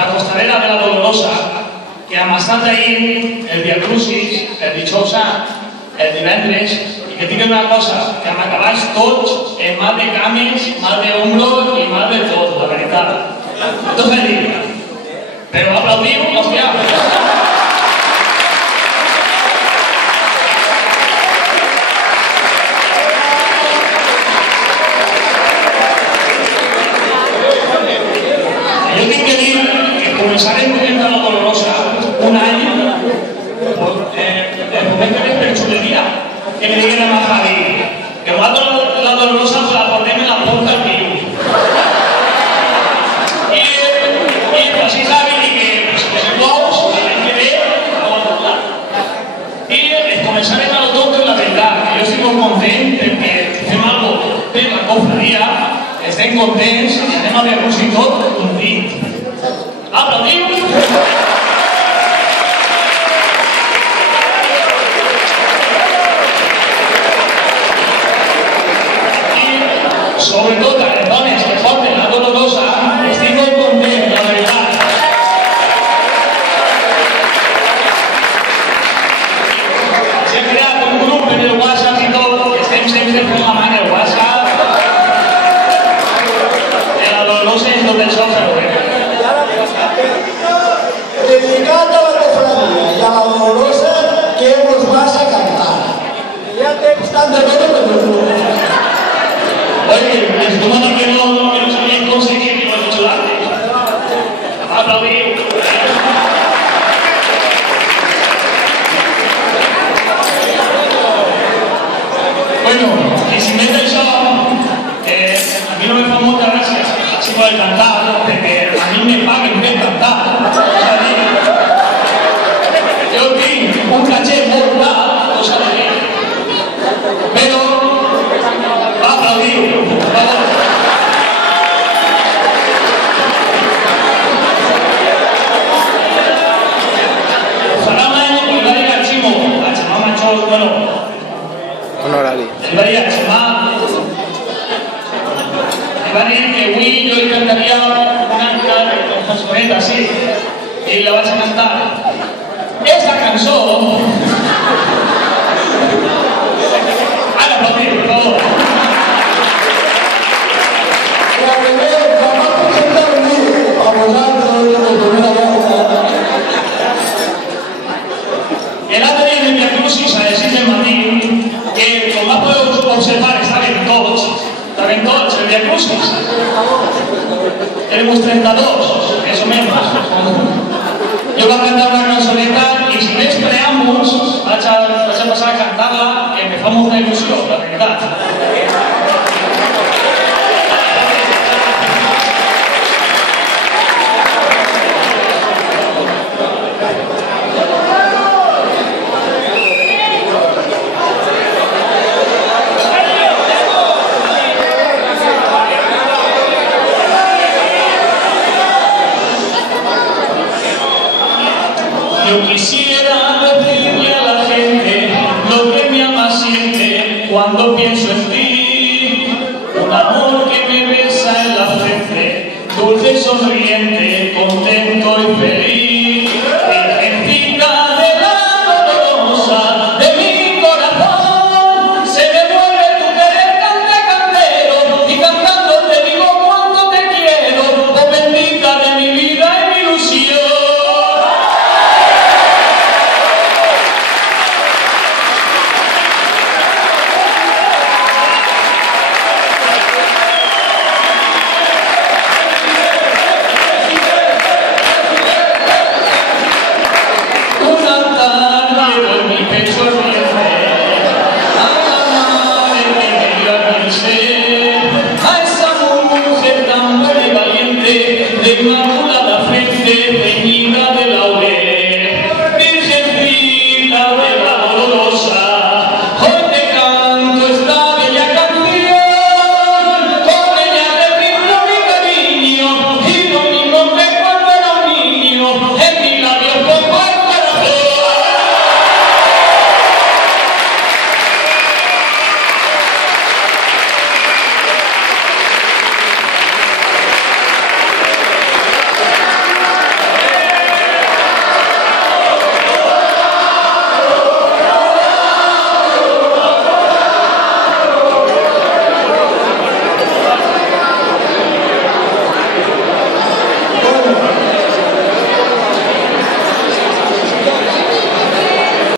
la costalera de la Dolorosa, que amassat ahir el Via Crucis, el dijous sant, el divendres, i que tinguin una cosa, que m'acabàs tots en mal de cames, mal d'ombros i mal de tot, la veritat. Tot és dir. Però aplaudiu, hòstia. Jo tinc que dir que començarem dient de la Dolorosa un any per xuleria, que me diguin a Javi que nosaltres la Dolorosa la portem en la porta al riu. I així saben que els bous l'any que ve no van parlar. I començarem a l'autor, la veritat, que jo estic molt content perquè fem alguna cosa per la cofradia, estem contents i anem a veure-nos i tot un dit. Aplaudiu! Sobretot a les dones que porten la Dolorosa, estic molt content, la veritat. S'ha creat un grup en el WhatsApp i tot, que estem sempre fent la mà en el WhatsApp. De la Dolorosa és tot això, però bé. Dedicat a la cofradia i a la Dolorosa, què vos vas a cantar? Ja tens tant de tot en el grup. Oye, les tomadas que no sabían conseguir ni los ayudantes. Aplaudir. Bueno, y si me això, a mi no me fa molta gràcia així per cantar, perquè a mi me paguen per cantar. És a dir, jo tinc un caché molt clar, ho s'ha de dir. Però aplaudir, per favor. Farà un any que va dir a Ximo Machol, bueno, Honorari. el va dir a Ximà, el va dir que avui jo li cantaria una cançoneta, sí, i la vaig a cantar. Esta cançó... Ara, aplaudir, per favor. El altre dia en el Via Crucis, a les 6 del matí, que com va poder observar estaven tots, el Via Crucis. Éramos 32, més o menys. Jo vaig cantar una cançoneta i si més preàmbuls vaig a passar a cantar-la, que me fa molta il·lusió, la veritat. Yo quisiera decirle a la gente lo que mi alma siente cuando pienso en ti. Un amor que me besa en la frente, dulce y sonriente, contento y feliz. Virgencita de la Dolorosa de mi corazón, se me mueve tu querer cantero y cantando te digo cuánto te quiero, oh bendita de mi vida y mi ilusión. De inmaculada frente, reñida de la